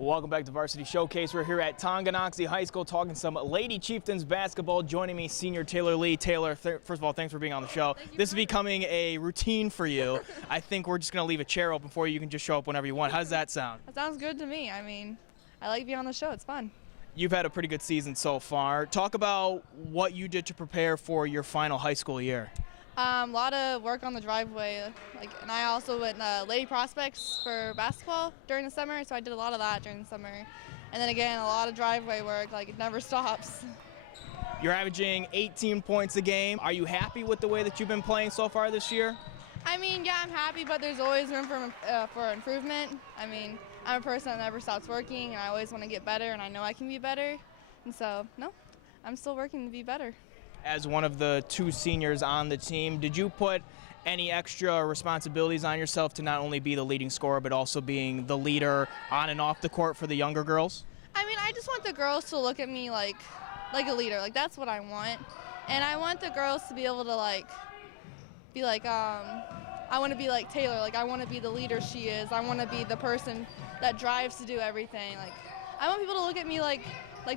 Welcome back to Varsity Showcase. We're here at Tonganoxie High School talking some Lady Chieftains basketball. Joining me, senior Taylor Lee. Taylor, first of all, thanks for being on the show. This is becoming a routine for you. I think we're just going to leave a chair open for you. You can just show up whenever you want. How does that sound? That sounds good to me. I mean, I like being on the show. It's fun. You've had a pretty good season so far. Talk about what you did to prepare for your final high school year. A lot of work on the driveway, and I also went Lady Prospects for basketball during the summer, so I did a lot of that during the summer. And then again, a lot of driveway work, it never stops. You're averaging 18 points a game. Are you happy with the way that you've been playing so far this year? I mean, yeah, I'm happy, but there's always room for improvement. I mean, I'm a person that never stops working, and I always want to get better, and I know I can be better. And so, no, I'm still working to be better. As one of the two seniors on the team, did you put any extra responsibilities on yourself to not only be the leading scorer, but also being the leader on and off the court for the younger girls? I mean, I just want the girls to look at me like a leader. That's what I want. And I want the girls to be able to be I want to be like Taylor. I want to be the leader she is. I want to be the person that drives to do everything. I want people to look at me like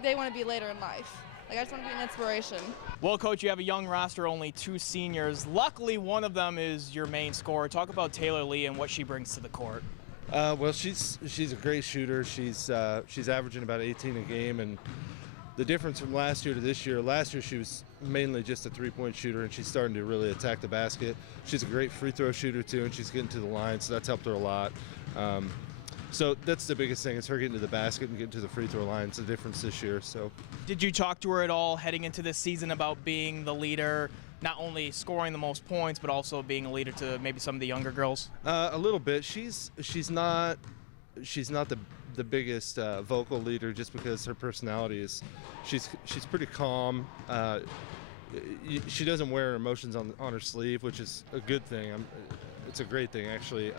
they want to be later in life. I just want to be an inspiration. Well, Coach, you have a young roster, only two seniors. Luckily, one of them is your main scorer. Talk about Taylor Lee and what she brings to the court. Well, she's a great shooter. She's averaging about 18 a game, and the difference from last year to this year, last year she was mainly just a three-point shooter, and she's starting to really attack the basket. She's a great free throw shooter too, and she's getting to the line, so that's helped her a lot. So that's the biggest thing, is her getting to the basket and getting to the free throw line. It's the difference this year. So, did you talk to her at all heading into this season about being the leader, not only scoring the most points, but also being a leader to maybe some of the younger girls? A little bit. She's not the biggest vocal leader, just because her personality is she's pretty calm. She doesn't wear her emotions on her sleeve, which is a good thing. It's a great thing, actually.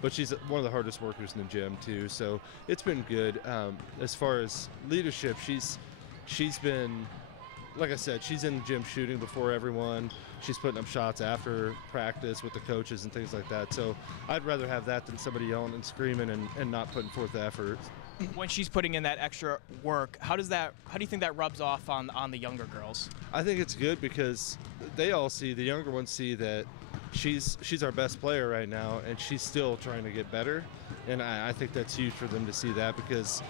But she's one of the hardest workers in the gym too, so it's been good. As far as leadership, she's been, like I said, she's in the gym shooting before everyone. She's putting up shots after practice with the coaches and things like that. So I'd rather have that than somebody yelling and screaming and not putting forth the effort. When she's putting in that extra work, how do you think that rubs off on the younger girls? I think it's good, because the younger ones see that she's our best player right now, and she's still trying to get better, and I think that's huge for them to see that, because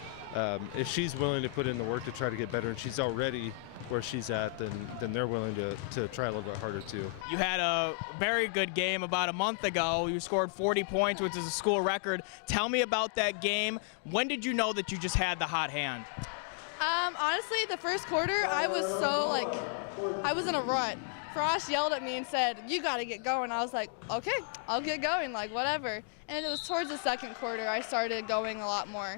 if she's willing to put in the work to try to get better, and she's already where she's at, then they're willing to try a little bit harder too. You had a very good game about a month ago. You scored 40 points, which is a school record. Tell me about that game. When did you know that you just had the hot hand? Honestly, the first quarter, I was I was in a rut. Frost yelled at me and said, "You got to get going." I was like, "Okay, I'll get going, whatever." And it was towards the second quarter I started going a lot more.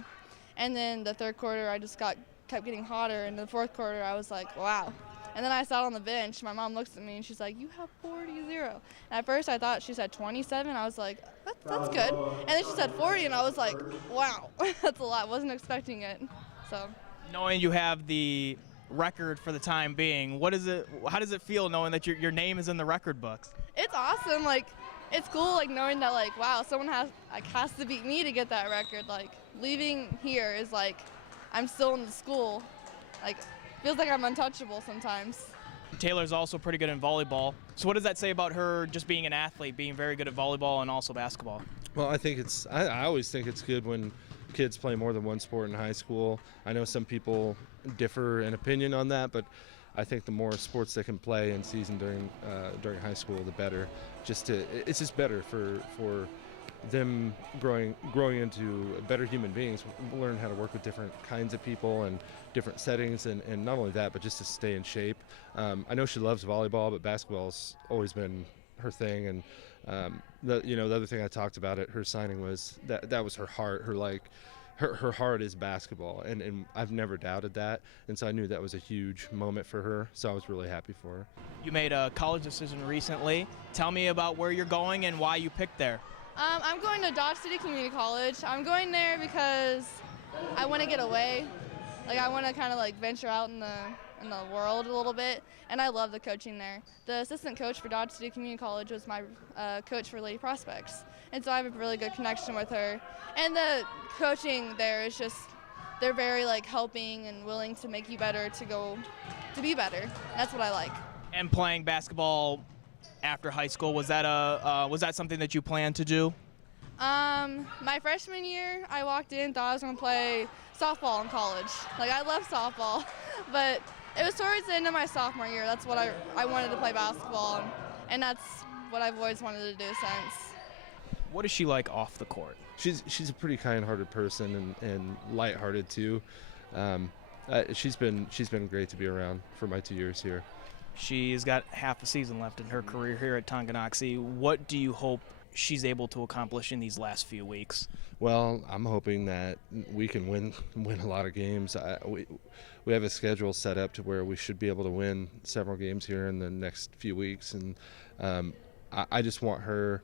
And then the third quarter I just kept getting hotter, and the fourth quarter I was like, wow. And then I sat on the bench. My mom looks at me and she's like, "You have 40-0. And at first I thought she said 27. I was like, that's good. And then she said 40, and I was like, wow, that's a lot. Wasn't expecting it. So, knowing you have the record for the time being, how does it feel knowing that your name is in the record books? It's awesome. It's cool, knowing that, wow, someone has to beat me to get that record. Leaving here is I'm still in the school. Feels like I'm untouchable sometimes. Taylor's also pretty good in volleyball. So what does that say about her just being an athlete, being very good at volleyball and also basketball? Well, I always think it's good when kids play more than one sport in high school. I know some people differ in opinion on that, but I think the more sports they can play in season during high school, the better. It's just better for them growing into better human beings, learn how to work with different kinds of people and different settings, and not only that, but just to stay in shape. I know she loves volleyball, but basketball's always been her thing, and the other thing I talked about at her signing was that was her heart. Her heart is basketball, and I've never doubted that, and so I knew that was a huge moment for her, so I was really happy for her. You made a college decision recently. Tell me about where you're going and why you picked there. I'm going to Dodge City Community College. I'm going there because I want to get away. I want to kind of venture out in the world a little bit, and I love the coaching there. The assistant coach for Dodge City Community College was my coach for Lady Prospects, and so I have a really good connection with her. And the coaching there is just, they're very like helping and willing to make you better to be better. That's what I like. And playing basketball after high school, was that something that you planned to do? My freshman year, I walked in, thought I was gonna play softball in college. Like, I love softball, but it was towards the end of my sophomore year. That's what I wanted to play basketball, and that's what I've always wanted to do since. What is she like off the court? She's a pretty kind-hearted person and lighthearted too. She's been great to be around for my 2 years here. She's got half a season left in her career here at Tonganoxie. What do you hope she's able to accomplish in these last few weeks? Well, I'm hoping that we can win a lot of games. We have a schedule set up to where we should be able to win several games here in the next few weeks, and I just want her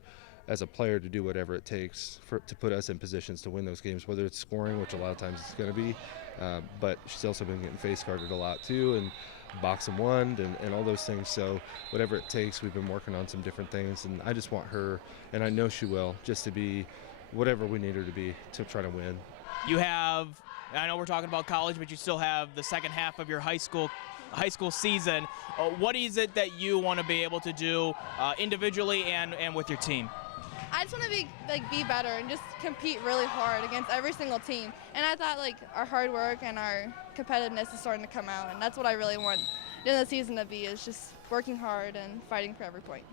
as a player to do whatever it takes to put us in positions to win those games, whether it's scoring, which a lot of times it's going to be, but she's also been getting face guarded a lot too, and box and one and all those things. So whatever it takes, we've been working on some different things, and I just want her, and I know she will, just to be whatever we need her to be to try to win. You have, I know we're talking about college, but you still have the second half of your high school season. What is it that you want to be able to do individually and with your team? I just want to be better and just compete really hard against every single team. And I thought our hard work and our competitiveness is starting to come out, and that's what I really want in the season to be, is just working hard and fighting for every point.